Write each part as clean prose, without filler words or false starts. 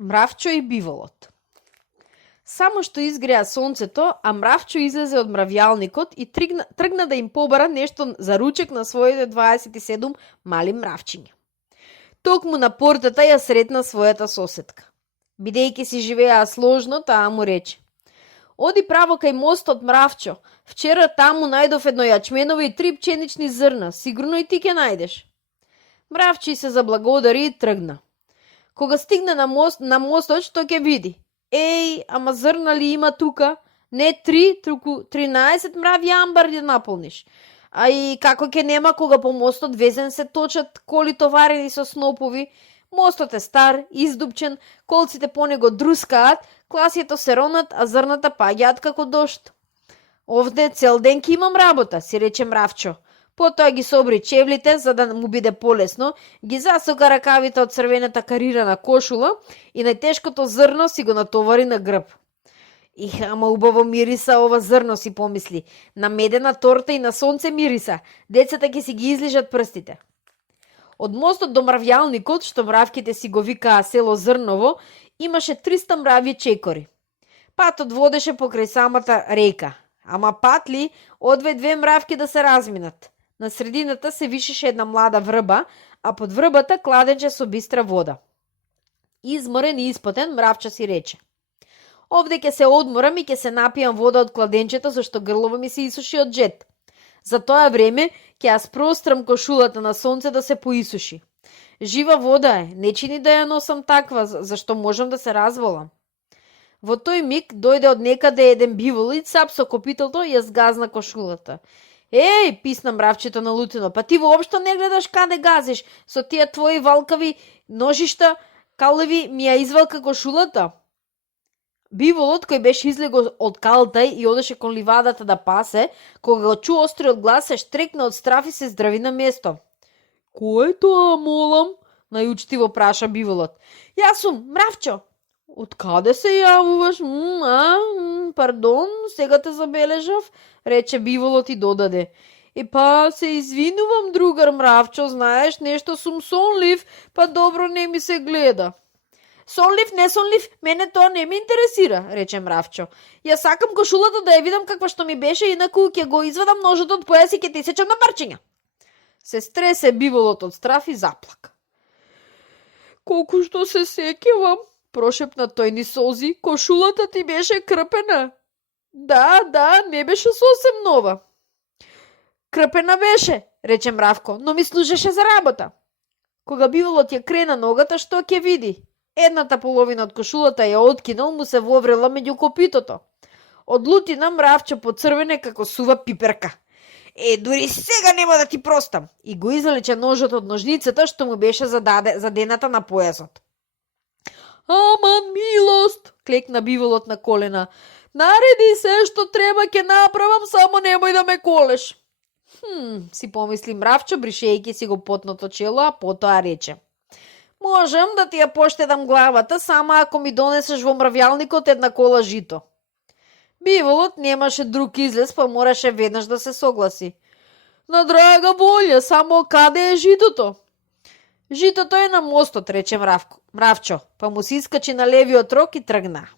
Мравчо и биволот. Само што изгреа сонцето, а Мравчо излезе од мравјалникот и тргна да им побара нешто за ручек на своите 27 мали мравчиња. Токму на портата ја сретна својата соседка. Бидејќи си живеа сложно, таа му рече: "Оди право кај мостот, Мравчо. Вчера таму најдов едно јачменово и 3 пченични зрна. Сигурно и ти ќе најдеш." Мравчи се заблагодари и тргна. Кога стигна на мостот, што ќе види? Еј, ама зрна ли има тука? Не 3, туку 13 мрави амбар да наполниш. А и како ќе нема кога по мостот везен се точат коли товарени со снопови? Мостот е стар, издупчен, колците по него друскаат, класието се ронат, а зрната паѓаат како дошт. "Овде цел ден ќе имам работа," си рече Мравчо. Потоа ги собри чевлите, за да му биде полесно, ги засока ракавите од црвената карирана кошула и најтешкото зрно си го натовари на грб. Ама убаво мириса ова зрно, си помисли. На медена торта и на сонце мириса. Децата ќе си ги излижат прстите. Од мостот до мравјалникот, што мравките си го викаа село Зрново, имаше 300 мрави чекори. Патот водеше покрај самата река. Ама пат ли, одве 2 мравки да се разминат. На средината се вишеше една млада врба, а под врбата кладенче со бистра вода. Изморен и испотен, Мравчо си рече: "Овде ќе се одморам и ќе се напијам вода од кладенчето, зашто грлово ми се исуши од джет. За тоа време ќе ја спрострам кошулата на сонце да се поисуши. Жива вода е, не чини да ја носам таква, зашто можам да се разволам." Во тој миг дојде од некаде еден биволит, сап со копитото и ја згазна кошулата. "Еј," писна Мравчето налутено, "па ти воопшто не гледаш каде газиш, со тие твои валкави ножишта, калеви ми ја извалка кошулата." Биволот, кој беше излегол од калта и одеше кон ливадата да пасе, кога го чу остриот глас, се штрекна од страф и се здрави на место. "Кој е тоа, молам?" најучтиво праша биволот. "Јас сум, Мравчо." "Од каде се јавуваш?" Пардон, сега те забележав," рече биволот и додаде: "Па се извинувам, другар Мравчо, знаеш, нешто сум сонлив, па добро не ми се гледа." "Сонлив, не сонлив, мене тоа не ме интересира," рече Мравчо. "Ја сакам кошулата да ја видам каква што ми беше, инаку ќе го извадам ножот од појас и ќе ти сечам на парчиња." Се стресе биволот од страф и заплака. "Колку што се сеќавам," прошепна тој низ солзи, "кошулата ти беше крпена." Да, не беше сосем нова." "Крпена беше," рече Мравко, "но ми служеше за работа." Кога биволот ја крена ногата, што ќе види? Едната половина од кошулата ја откинал, му се воврела меѓу копитото. Од лутина Мравчо поцрвене како сува пиперка. Дури сега нема да ти простам." И го извлече ножот од ножницата што му беше задената на појасот. "Ама милост," клекна биволот на колена. "Нареди се што треба ќе направам, само немој да ме колеш." Си помисли Мравчо, бришејќи си го потното чело, а потоа рече: "Можам да ти ја поштедам главата, само ако ми донесеш во мравјалникот една кола жито." Биволот немаше друг излез, па мораше веднаш да се согласи. "На драга волја, само каде е житото?" "Житото е на мостот," рече Мравчо, па му се искачи на левиот рок и тргна.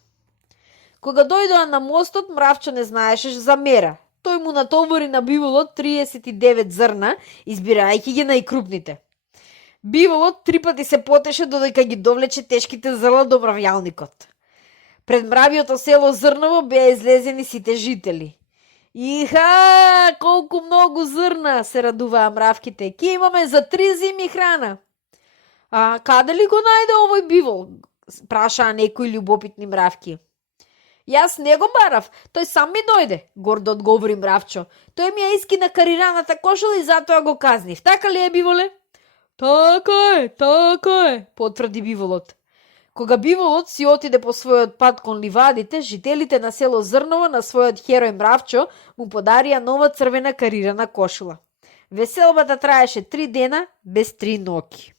Кога дојдоа на мостот, Мравчо не знаеше за мера. Тој му натовари на биволот 39 зрна, избирајќи ги најкрупните. Биволот 3 пати се потеше додека ги довлече тешките зрна до мравјалникот. Пред мравиото село Зрново беа излезени сите жители. Колку многу зрна, се радуваа мравките. Ќе имаме за 3 зими храна." "А каде ли го најде овој бивол?" прашаа некои љубопитни мравки. "Јас не го барав, тој сам ми дојде," гордо одговори Мравчо. "Тој ми ја искина карираната кошула и затоа го казнив. Така ли е, биволе?" Така е, потврди биволот. Кога биволот си отиде по својот пат кон ливадите, жителите на село Зрново на својот херој Мравчо му подарија нова црвена карирана кошула. Веселбата траеше 3 дена без 3 ноќи.